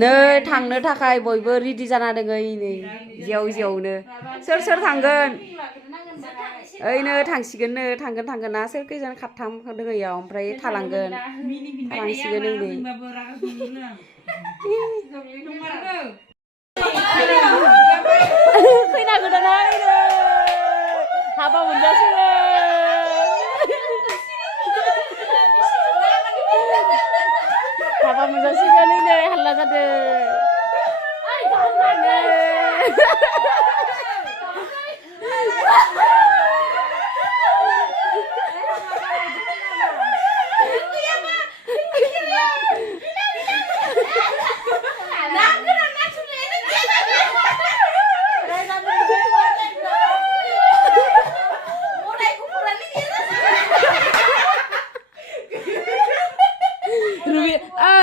नै थांनो थाखाय बयबो रेडि जाना दङ नै जेव जेवनो सोर थांगोन ओइनो थांसिगोननो थांगोन ना सोर खैजोन खाथाम दङ इयाव ओमफ्राय थालांसिगोन खैना गोदाना हाबा मोनजासिगोन हाबा मोनजासिगोन नै हाल्ला जादों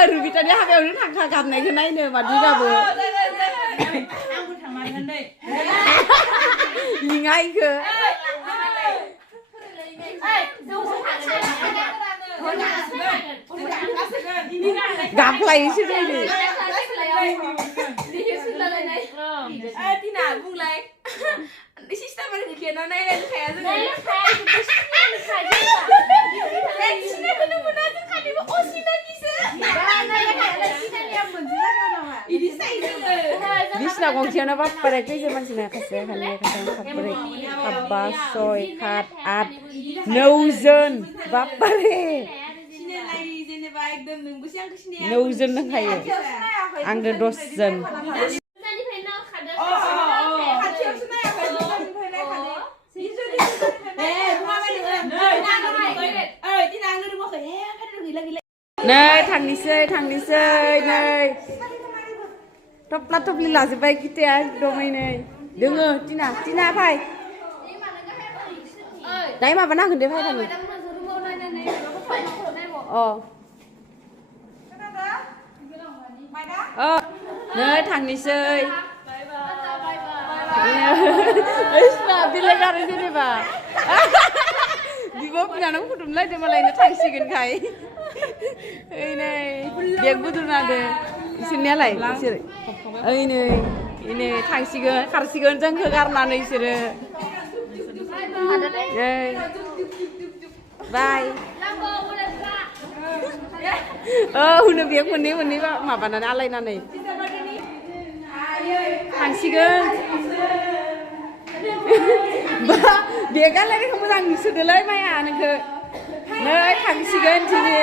रुबितानि हाबायावनो थांखा गाबनायखौ नायनो मादि गाबो लिङाइखौ गाबलायोसो नै बिसना गंसेयावनो बाप्पारे खैजोन मानसिना खासे खानै खाथाम खाब्रै खाबा सय खात आठ 9 जन बाप्पारे 9 जन दंखायो आंनो 10 जन नै थांनिसै नै थफ्ला थफ्लि लाजोब्बाय गिताया एकदमै नै दोङो टिना फाय दायो माबा नांगोन दे फाय थाङो नै थांनिसै बेलेग आरो जेनेबा बिब' बिनानाव फुदुंलायदों मालायनो थांसिगोनखाय ओइ नै बेग बुद्रुनादों इसोरनियालाय इसोर ओइ नै थांसिगोन खारसिगोन जोंखौ गारनानै इसोरो बाय होनो बेग मोननै माबानानै आलायनानै थांसिगोन बेग आलायनायखौ मोजां नुसोदोलै माया नोंखौ नै थांसिगोन दिनै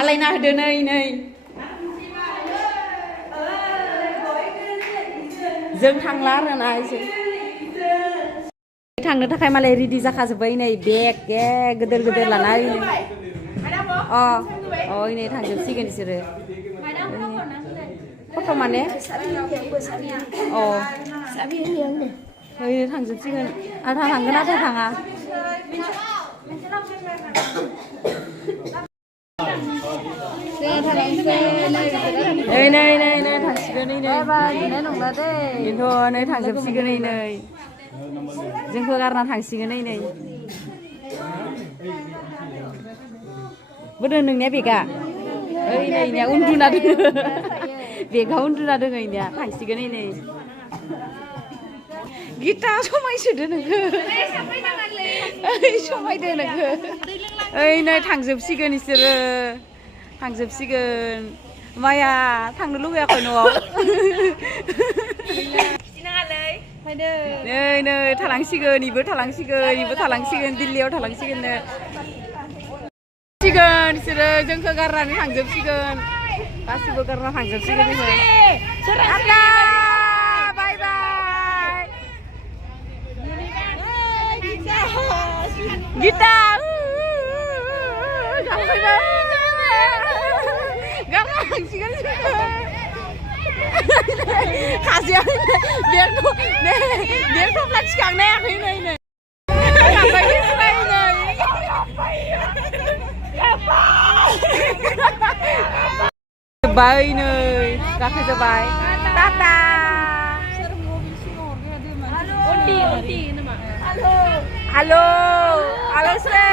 आलायना होदो नै जों थांला आरोना जों थांनो थाखाय मालाय रेडि जाखाजोब्बाय नै बेग गोदोर लाना नै थांजोबसिगोन बिसोरो फट' माने थांजोबसिगोन आधा थांगोन आधा थाङा नै थांसिगोन नै थांजोबसिगोन नै जोंखौ गारना थांसिगोन नै बोदों नोंनिया बेगा ओइ नै उन्दुना दोङो बेगा उन्दुना दोङो इनिया थांसिगोन नै गिता समायसोदो नोंखौ समायदो नोंखौ ओइ नै थांजोबसिगोन इसोरो थांजोबसिगोन माया थांनो लुगैयाखै न'आव नै थालांसिगोन इबो थालांसिगोन दिल्लीयाव थालांसिगोननो बिसोरो जोंखौ गारनानै थांजोबसिगोन गासिबो गारना थांजोबसिगोन बाय बाय गिता गारना थांसिगोन खासेया बेग थफ्ला थिखांनायाखै नै जोब्बाय नै गाखोजोब्बाय टाटा halo halo Sre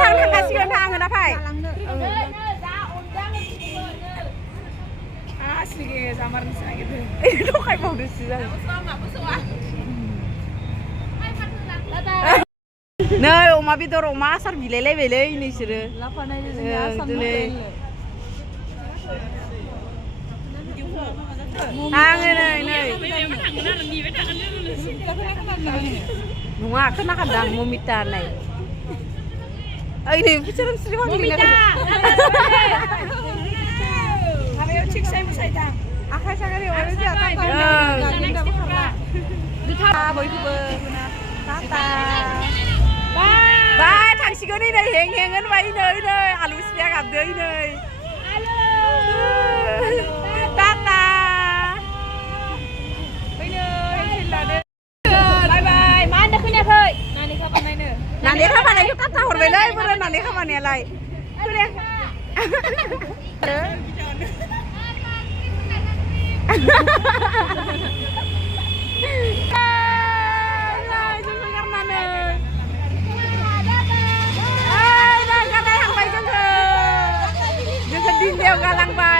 थांगासिगोन थाङो ना फाय asli zaman sana gitu itu kayak mau disuruh नै अमा बेदर अमा आसार बिलायलायबायलै नोंसोरो थाङो नै नङा खोनाखादों ममिता होननाय ओइ नै बिसोर सिरि ममिता हाबायाव थिक साइ मोसायदां आखाइ सागारि अरै जाता बयखौबो टाटा बाय थांसिगोन नै हें हें होनबाय नै आलु सिया गाबदो नै टाटा बाय बाय मा होनदों खोनायाखै नानि खामानिखौ टाटा हरबायलै बोरो नानि खामानियालाय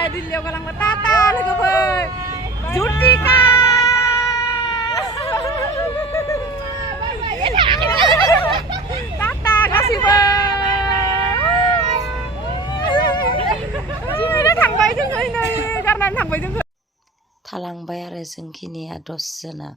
Dinliau galang tata logofoy Jutika tata kasih थांबाय जोङो नै गारनानै थांबाय जोङो थालांबाय आरो जोंखिनिया 10 जना